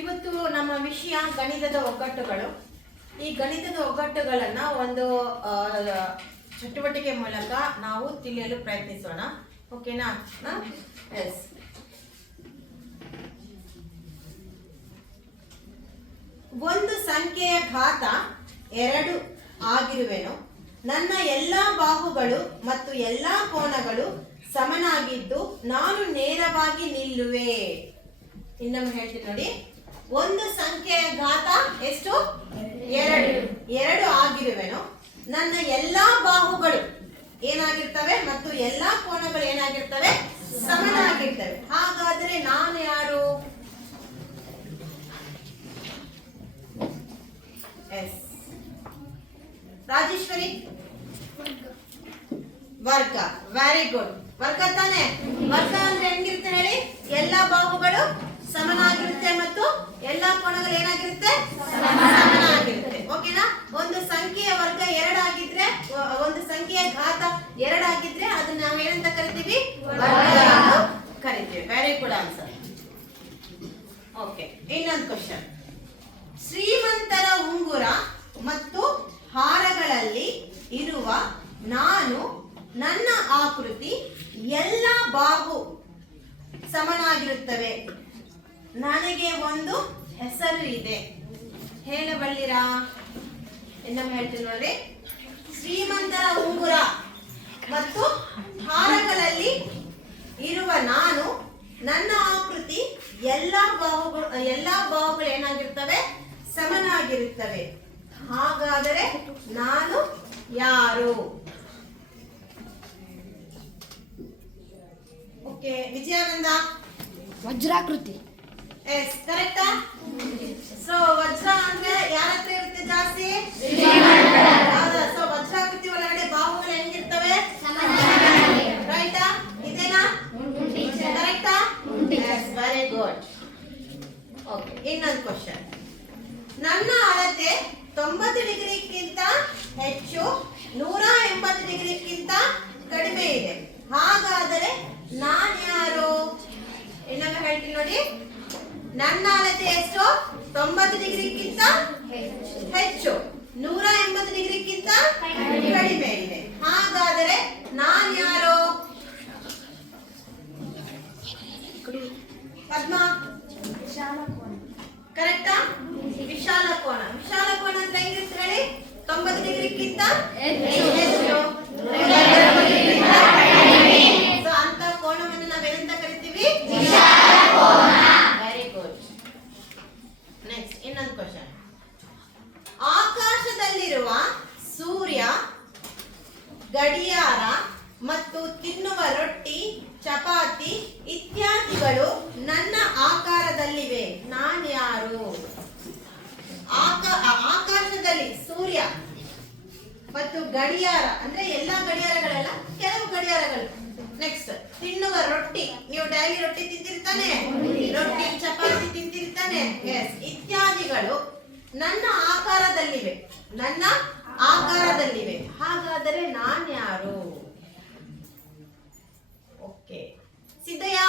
ಇವತ್ತು ನಮ್ಮ ವಿಷಯ ಗಣಿತದ ಒಗ್ಗಟ್ಟುಗಳು. ಈ ಗಣಿತದ ಒಗ್ಗಟ್ಟುಗಳನ್ನು ಒಂದು ಚಟುವಟಿಕೆ ಮೂಲಕ ನಾವು ತಿಳಿಯಲು ಪ್ರಯತ್ನಿಸೋಣ. ಓಕೆನಾ? ಎಸ್. ಒಂದು ಸಂಖ್ಯೆಯ ಘಾತ 2 ಆಗಿರುವೆನು. ನನ್ನ ಎಲ್ಲ ಬಾಹುಗಳು ಮತ್ತು ಎಲ್ಲ ಕೋನಗಳು ಸಮನಾಗಿದ್ದು ನಾನು ನೇರವಾಗಿ ನಿಲ್ಲುವೆ. ಇನ್ನೊಮ್ಮೆ ಹೇಳ್ತೀನಿ ನೋಡಿ. ಒಂದು ಸಂಖ್ಯೆಯ ಘಾತ ಎಷ್ಟು? 2 ಆಗಿರುವೆನು. ನನ್ನ ಎಲ್ಲಾ ಬಾಹುಗಳು ಏನಾಗಿರ್ತವೆ ಮತ್ತು ಎಲ್ಲಾ ಕೋನಗಳು ಏನಾಗಿರ್ತವೆ? ಸಮನಾಗಿರ್ತವೆ. ಹಾಗಾದರೆ ನಾನು ಯಾರು? ಎಸ್. ರಾಜೇಶ್ವರಿ, ವರ್ಗ. Very good. ವರ್ಗ ತಾನೆ? ವರ್ಗ ಅಂದ್ರೆ ಹೆಂಗಿರುತ್ತೆ ಹೇಳಿ? ಎಲ್ಲಾ ಬಾಹುಗಳು ಸಮನಾಗಿರುತ್ತೆ ಮತ್ತು ಎಲ್ಲಾ ಕೋನಗಳು ಏನಾಗಿರುತ್ತೆ? ಸಮನಾಗಿರುತ್ತೆ. ಓಕೆನಾ? ಒಂದು ಸಂಖ್ಯೆಯ ವರ್ಗ 2 ಆಗಿದ್ರೆ, ಒಂದು ಸಂಖ್ಯೆಯ ಘಾತ 2 ಆಗಿದ್ರೆ ಅದನ್ನ ನಾವು ಏನಂತ ಕರಿತೀವಿ? ವರ್ಗ ಎಂದು ಕರಿತೀವಿ. Very good answer. ಓಕೆ, ಇನ್ನೊಂದು ಕ್ವಶನ್. ಶ್ರೀಮಂತರ ಉಂಗುರ ಮತ್ತು ಹಾರಗಳಲ್ಲಿ ಇರುವ ನಾನು, ನನ್ನ ಆಕೃತಿ, ಎಲ್ಲ ಬಾಹು ಸಮನಾಗಿರುತ್ತವೆ. ನನಗೆ ಒಂದು ಹೆಸರು ಇದೆ, ಹೇಳಬಲ್ಲಿರಾ? ಇನ್ನೊಮ್ಮೆ ಹೇಳ್ತೀನಿ ನೋಡಿ. ಶ್ರೀಮಂತರ ಉಂಗುರ ಮತ್ತು ಹಾರಗಳಲ್ಲಿ ಇರುವ ನಾನು, ನನ್ನ ಆಕೃತಿ, ಎಲ್ಲ ಬಾಹುಗಳು ಏನಾಗಿರ್ತವೆ? ಸಮನಾಗಿರುತ್ತವೆ. ಹಾಗಾದರೆ ನಾನು ಯಾರು? ಓಕೆ, ವಿಜಯಾನಂದ. ವಜ್ರಾಕೃತಿ. ಎಸ್, ಕರೆಕ್ಟಾ? ಸೊ ವಜ್ರ ಅಂದ್ರೆ ಯಾರ ಹತ್ರ ಇರುತ್ತೆ ಜಾಸ್ತಿ? ಹೌದಾ? ಸೊ ವಜ್ರಾಕೃತಿ ಒಳಗಡೆ ಬಾಹುಗಳು ಹೆಂಗಿರ್ತವೆ? ರೈಟಾ? ಇದೇನಾ? ಕರೆಕ್ಟಾ? Yes, very good. ಓಕೆ, ಇನ್ನೊಂದು ಕ್ವಶನ್. ನನ್ನ ಅಳತೆ 90 ಡಿಗ್ರಿಗಿಂತ ಹೆಚ್ಚು, 180 ಡಿಗ್ರಿಗಿಂತ ಕಡಿಮೆ ಇದೆ. ಹಾಗಾದರೆ ನಾನು ಯಾರು? ಇನ್ನೊಮ್ಮೆ ಹೇಳ್ತೀನಿ ನೋಡಿ. ನನ್ನ ಅಳತೆ ಎಷ್ಟು? 90 ಡಿಗ್ರಿಗಿಂತ ಹೆಚ್ಚು, 180 ಡಿಗ್ರಿಗಿಂತ ಕಡಿಮೆ ಇದೆ. ಹಾಗಾದರೆ ನಾನು ಯಾರು? ಪದ್ಮ, ಕರೆಕ್ಟಾ? ವಿಶಾಲ ಕೋನ. ವಿಶಾಲ ಕೋನ ಅಂದ್ರೆ ಹೆಂಗಿರುತ್ತೆ ಹೇಳಿ? 90 ಡಿಗ್ರಿಗಿಂತ ಹೆಚ್ಚು, ಅಂತ ಕೋನವನ್ನು ನಾವೇನಂತ ಕರಿತೀವಿ? Very good. ನೆಕ್ಸ್ಟ್, ಇನ್ನೊಂದು ಕ್ವಶನ್. ಆಕಾಶದಲ್ಲಿರುವ ಸೂರ್ಯ, ಗಡಿಯಾರ ಮತ್ತು ತಿನ್ನುವ ರೊಟ್ಟಿ, ಚಪಾತಿ ಇತ್ಯಾದಿಗಳು ನನ್ನ ಆಕಾರದಲ್ಲಿವೆ. ನಾನು ಯಾರು? ಆಕಾಶದಲ್ಲಿ ಸೂರ್ಯ ಮತ್ತು ಗಡಿಯಾರ ಅಂದ್ರೆ ಎಲ್ಲಾ ಗಡಿಯಾರಗಳಲ್ಲ, ಕೆಲವು ಗಡಿಯಾರಗಳು. ನೆಕ್ಸ್ಟ್, ತಿನ್ನುವ ರೊಟ್ಟಿ. ನೀವು ಡೈಲಿ ರೊಟ್ಟಿ ತಿಂತಿರ್ತಾನೆ? ರೊಟ್ಟಿ ಚಪಾತಿ ತಿಂತಿರ್ತಾನೆ? ಎಸ್. ಇತ್ಯಾದಿಗಳು ನನ್ನ ಆಕಾರದಲ್ಲಿವೆ. ನನ್ನ ಆಕಾರದಲ್ಲಿವೆ. ಹಾಗಾದರೆ ನಾನು ಯಾರು? ಓಕೆ, ಸಿದ್ಧಯ್ಯ.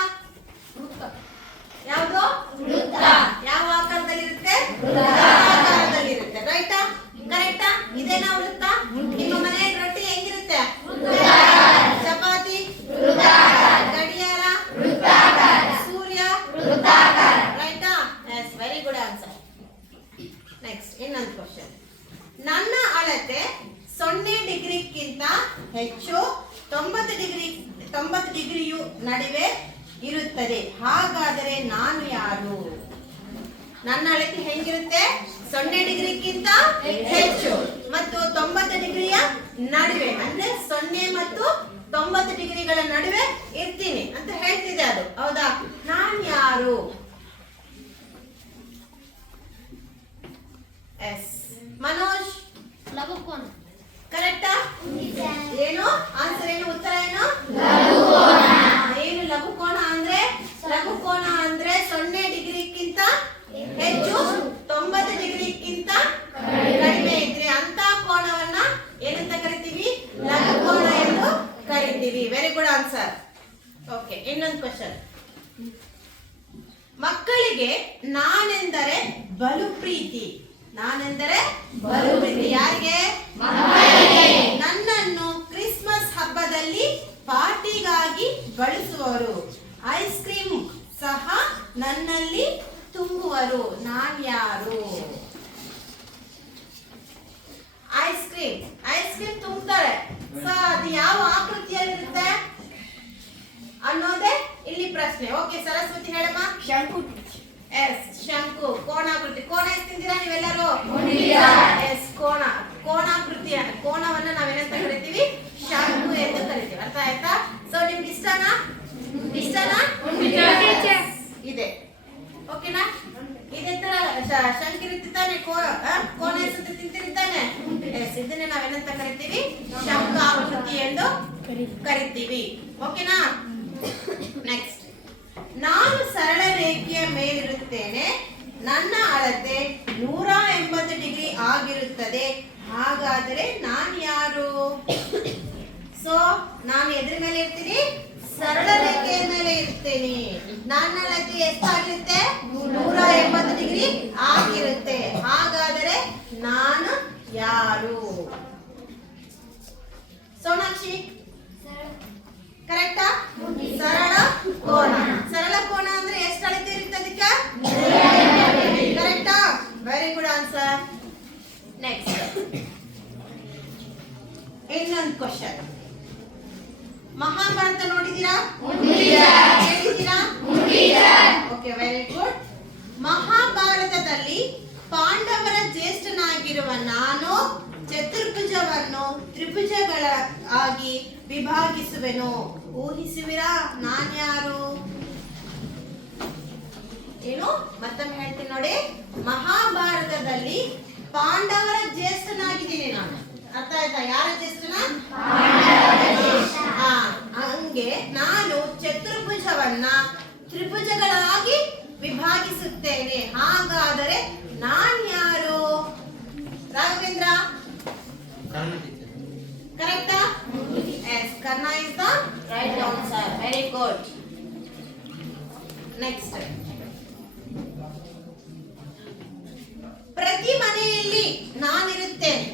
ಯಾವುದು? ಯಾವ ಆಕಾರದಲ್ಲಿರುತ್ತೆ? ಆಕಾರದಲ್ಲಿರುತ್ತೆ. ರೈಟಾ? ಕರೆಕ್ಟಾ? ಇದೇನಾ ವೃತ್ತ? ನಿಮ್ಮ ಮನೆ ರೊಟ್ಟಿ ಹೆಂಗಿರುತ್ತೆ? ಚಪಾತಿ ಗಡಿಯಾರ ಸೂರ್ಯ. ರೈಟಾ? Yes, very good answer. Next, ಇನ್ನೊಂದು ಕ್ವಶನ್. ನನ್ನ ಅಳತೆ 0 ಡಿಗ್ರಿಗಿಂತ ಹೆಚ್ಚು, 90 ಡಿಗ್ರಿಯು ನಡುವೆ ಇರುತ್ತದೆ. ಹಾಗಾದರೆ ನಾನು ಯಾರು? ನನ್ನ ಅಳತೆ ಹೆಂಗಿರುತ್ತೆ? 0 ಡಿಗ್ರಿಗಿಂತ ಹೆಚ್ಚು ಮತ್ತು 90 ಡಿಗ್ರಿಯ ನಡುವೆ, ಅಂದ್ರೆ 0 ಮತ್ತು 90 ಡಿಗ್ರಿಗಳ ನಡುವೆ ಇರ್ತೀನಿ ಅಂತ ಹೇಳ್ತಿದೆ ಅದು. ಹೌದಾ? ನಾನು ಯಾರು? ಎಸ್. ಮನೋಜ್. ಲಘುಕೋನ. ಕರೆಕ್ಟಾ? ಏನು ಆನ್ಸರ್? ಏನು ಉತ್ತರ? ಏನು? ಏನು ಲಘುಕೋನ ಅಂದ್ರೆ? ಲಘುಕೋನ ಅಂದ್ರೆ 0 ಡಿಗ್ರಿಗಿಂತ ಹೆಚ್ಚು, 90 ಡಿಗ್ರಿಗಿಂತ ಕಡಿಮೆ ಇದ್ರೆ ಅಂತ ಕೋನವನ್ನ ಏನಂತ ಕರಿತೀವಿ? ಲಘುಕೋನ ಎಂದು ಕರಿತೀವಿ. Very good answer. ಓಕೆ, ಇನ್ನೊಂದು ಕ್ವಶನ್. ಮಕ್ಕಳಿಗೆ ನಾನೆಂದರೆ ಬಲು ಪ್ರೀತಿ. ನಾನೆಂದರೆ ಬಲು ಪ್ರೀತಿ. ಯಾರಿಗೆ? ನನ್ನನ್ನು ಕ್ರಿಸ್ಮಸ್ ಹಬ್ಬದಲ್ಲಿ ಪಾರ್ಟಿಗಾಗಿ ಬಳಸುವರು. ಐಸ್ ಕ್ರೀಮ್ ಸಹ ನನ್ನಲ್ಲಿ ತುಂಬುವರು. ನಾನ್ಯಾರು? ಐಸ್ ಕ್ರೀಮ್ ತುಂಬುತ್ತಾರೆ. ಸೊ ಅದು ಯಾವ ಆಕೃತಿಯಲ್ಲಿರುತ್ತೆ ಅನ್ನೋದೇ ಇಲ್ಲಿ ಪ್ರಶ್ನೆ. ಓಕೆ, ಸರಸ್ವತಿ ಹೇಳಮ್ಮ. ಶಂಕು. ಎಸ್, ಶಂಕು, ಕೋಣಾಕೃತಿ. ಕೋಣ ಎಷ್ಟು ತಿಂದಿರಾ ನೀವೆಲ್ಲರೂ? ಎಸ್, ಕೋಣಾಕೃತಿಯ ಕೋಣವನ್ನ ನಾವೇನಂತ ಕರಿತೀವಿ? ಶಂಕು ಎಂದು ಕರಿತೀವಿ. ಅರ್ಥ ಆಯ್ತಾ? ಸೊ ನಿಮ್ಗೆ ಇಷ್ಟನಾ? ಇದೆ. ಓಕೆನಾ? ಇದೇ ತರ ಶಂಕಿರುತ್ತೆ ತಾನೆ, ಕೋಣ ಎಷ್ಟು ತಿಂತಿರ್ತಾನೆ. ಎಸ್, ಇದನ್ನೇ ನಾವೇನಂತ ಕರಿತೀವಿ? ಶಂಕಾಕೃತಿ ಎಂದು ಕರಿತೀವಿ. ಓಕೆನಾ? ನೆಕ್ಸ್ಟ್, ನಾನು ಸರಳ ರೇಖೆಯ ಮೇಲಿರುತ್ತೇನೆ. ನನ್ನ ಅಳತೆ 180 ಡಿಗ್ರಿ ಆಗಿರುತ್ತದೆ. ಹಾಗಾದರೆ ನಾನು ಯಾರು? ಸೊ ನಾನು ಎದ್ರ ಮೇಲೆ ಇರ್ತೀನಿ? ಸರಳ ರೇಖೆಯ ಮೇಲೆ ಇರ್ತೇನೆ. ನನ್ನ ಅಳತೆ ಎಷ್ಟಾಗಿರುತ್ತೆ? 180 ಡಿಗ್ರಿ ಆಗಿರುತ್ತೆ. ಹಾಗಾದರೆ ನಾನು ಯಾರು? ಸೋನಾಕ್ಷಿ ಕರೆಕ್ಟಾ? ಸರಳ ಕೋನ. ಸರಳ ಕೋನ ಅಂದ್ರೆ ಎಷ್ಟು ಅಳತೆ ಇರುತ್ತೆ ಅದಕ್ಕೆ? ಕರೆಕ್ಟಾ? Very good answer. ನೆಕ್ಸ್ಟ್, ಇನ್ನೊಂದು ಕ್ವಶನ್. ಮಹಾಭಾರತ ನೋಡಿದೀರಾ? ಕೇಳಿದೀರಾ? Okay, very good. ಮಹಾಭಾರತದಲ್ಲಿ ಪಾಂಡವರ ಜ್ಯೇಷ್ಠನಾಗಿರುವ ನಾನು ಚತುರ್ಭುಜವನ್ನು ತ್ರಿಭುಜಗಳ ಆಗಿ ವಿಭಾಗಿಸುವೆನು. ಊಹಿಸುವಿರಾ ನಾನ್ಯಾರು? ಏನು? ಮತ್ತೊಮ್ಮೆ ಹೇಳ್ತೀನಿ ನೋಡಿ. ಮಹಾಭಾರತದಲ್ಲಿ ಪಾಂಡವರ ಜ್ಯೇಷ್ಠನಾಗಿದ್ದೀನಿ ನಾನು. ಅರ್ಥ ಆಯ್ತಾ? ಯಾರ ಜ್ಯೇಷ್ಠನ? ಹಂಗೆ ನಾನು ಚತುರ್ಭುಜವನ್ನ ತ್ರಿಭುಜಗಳಾಗಿ ವಿಭಾಗಿಸುತ್ತೇನೆ. ಹಾಗಾದರೆ ನಾನ್ಯಾರು? ರಾಘವೇಂದ್ರ ಕರೆಕ್ಟಾ? Yes, Karna is the right answer. Very good. Next, ಪ್ರತಿ ಮನೆಯಲ್ಲಿ ನಾನಿರುತ್ತೇನೆ.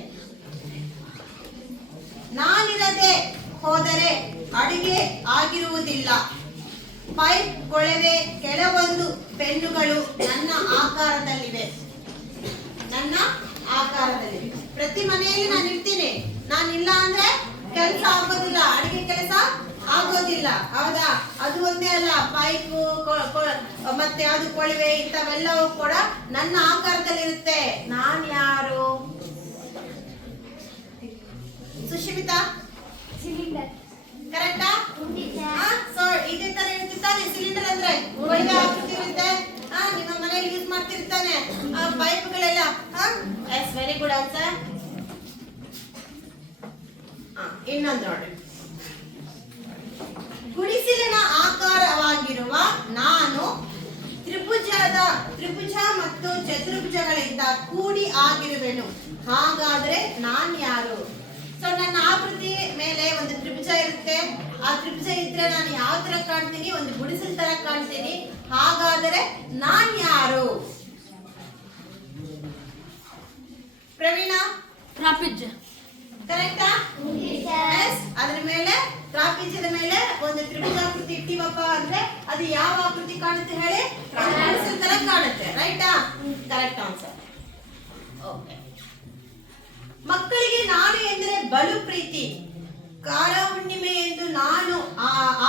ನಾನಿರದೆ ಹೋದರೆ ಅಡಿಗೆ ಆಗಿರುವುದಿಲ್ಲ. ಪೈಪ್, ಕೊಳವೆ, ಕೆಲವೊಂದು ಪೆನ್ನುಗಳು ನನ್ನ ಆಕಾರದಲ್ಲಿವೆ. ಪ್ರತಿ ಮನೆಯಲ್ಲಿ ನಾನು ಇರ್ತೀನಿ. ನಾನಿಲ್ಲ ಅಂದ್ರೆ ಕೆಲಸ ಆಗೋದಿಲ್ಲ, ಅಡಿಗೆ ಕೆಲಸ ಆಗೋದಿಲ್ಲ. ಹೌದಾ? ಅದು ಒಂದೇ ಅಲ್ಲ, ಪೈಪು ಮತ್ತೆ ಅದು ಕೊಳವೆ ಇಂಥವೆಲ್ಲವೂ ಕೂಡ ನನ್ನ ಆಕಾರದಲ್ಲಿರುತ್ತೆ. ನಾನ್ ಯಾರು? ಸುಶಿಮಿತಾ ಸಿಲಿಂಡರ್. ಕರೆಕ್ಟಾ? ಸೊ ಇದೇ ತರ ಇರ್ತಿರ್ತಾನೆ. ಸಿಲಿಂಡರ್ ಅಂದ್ರೆ ಒಳ್ಳೆ ಆಕೃತಿ ಇರುತ್ತೆ. ನಿಮ್ಮ ಮನೆಯಲ್ಲಿ ಯೂಸ್ ಮಾಡ್ತಿರ್ತಾನೆ ಪೈಪ್ಗಳೆಲ್ಲ. Yes, very good answer. ಇನ್ನೊಂದು ನೋಡಿ. ಗುಡಿಸಿಲಿನ ಆಕಾರವಾಗಿರುವ ನಾನು ತ್ರಿಭುಜ ಮತ್ತು ಚತುರ್ಭುಜಗಳಿಂದ ಕೂಡಿ ಆಗಿರುವೆನು. ಹಾಗಾದ್ರೆ ನಾನ್ ಯಾರು? ಸೊ ನನ್ನ ಆಕೃತಿ ಮೇಲೆ ಒಂದು ತ್ರಿಭುಜ ಇರುತ್ತೆ. ಆ ತ್ರಿಭುಜ ಇದ್ರೆ ನಾನು ಯಾವ ತರ ಕಾಣ್ತೀನಿ? ಒಂದು ಗುಡಿಸಲ್ ತರ ಕಾಣ್ತೀನಿ. ಹಾಗಾದರೆ ನಾನ್ ಯಾರು? ಪ್ರವೀಣ ಟ್ರಾಪಿಜ್. ಕರೆಕ್ಟಾ? ಅದ್ರ ಮೇಲೆ ಟ್ರಾಪಿಜದ ಮೇಲೆ ಒಂದು ತ್ರಿಭುಜಾಕೃತಿ ಇಟ್ಟಿವಪ್ಪ ಅಂದ್ರೆ ಅದು ಯಾವ ಆಕೃತಿ ಕಾಣುತ್ತೆ ಹೇಳಿ? ಗುಡಿಸಲ್ ತರ ಕಾಣುತ್ತೆ. ರೈಟಾ? Correct answer. ಓಕೆ. ಮಕ್ಕಳಿಗೆ ನಾನು ಎಂದರೆ ಬಲು ಪ್ರೀತಿ. ಕಾರ ಹುಣ್ಣಿಮೆ ಎಂದು ನಾನು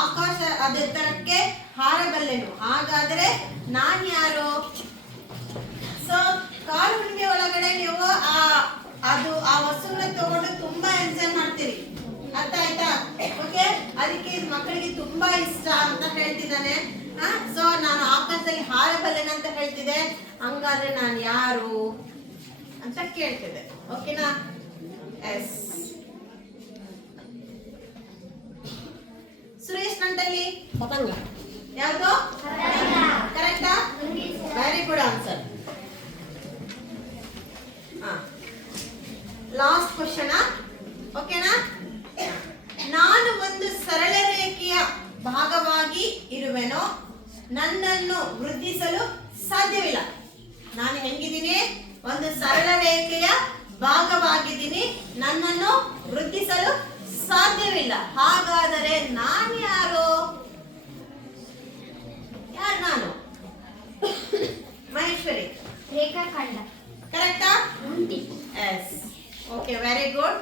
ಆಕಾಶ ಅದೆತ್ತರಕ್ಕೆ ಹಾರಬಲ್ಲೆನು. ಹಾಗಾದರೆ ನಾನ್ ಯಾರು? ಸೊ ಕಾರ ಹುಣ್ಣಿಮೆ ಒಳಗಡೆ ನೀವು ಆ ವಸ್ತುಗಳನ್ನ ತಗೊಂಡು ತುಂಬಾ ಎಂಜಾಯ್ ಮಾಡ್ತೀರಿ. ಅರ್ಥ ಆಯ್ತಾ? ಓಕೆ, ಅದಕ್ಕೆ ಮಕ್ಕಳಿಗೆ ತುಂಬಾ ಇಷ್ಟ ಅಂತ ಹೇಳ್ತಿದ್ದಾನೆ. ಸೊ ನಾನು ಆಕಾಶದಲ್ಲಿ ಹಾರಬಲ್ಲೆನಂತ ಹೇಳ್ತಿದ್ದೆ. ಹಂಗಾದ್ರೆ ನಾನು ಯಾರು ಅಂತ ಕೇಳ್ತಿದ್ದೆ. ಓಕೆನಾ? ಎಸ್. ಸುರೇಶ್ ನಂಟಲ್ಲಿ ಪತಂಗ. ಯಾವುದು? ಕರೆಕ್ಟಾ? Very good answer. Last question. ಓಕೆನಾ? ನಾನು ಒಂದು ಸರಳ ರೇಖೆಯ ಭಾಗವಾಗಿ ಇರುವೆನೋ. ನನ್ನನ್ನು ವೃದ್ಧಿಸಲು ಸಾಧ್ಯವಿಲ್ಲ. ನಾನು ಹೆಂಗಿದ್ದೀನಿ? ಒಂದು ಸರಳ ರೇಖೆಯ ಭಾಗವಾಗಿದ್ದೀನಿ. ನನ್ನನ್ನು ವೃದ್ಧಿಸಲು ಸಾಧ್ಯವಿಲ್ಲ. ಹಾಗಾದರೆ ನಾನು ಯಾರು? ನಾನು ಮಹೇಶ್ವರಿ. ರೇಖಾಖಂಡ. ಕರೆಕ್ಟಾ? ಉಂಟಿ. ಎಸ್. Okay, very good.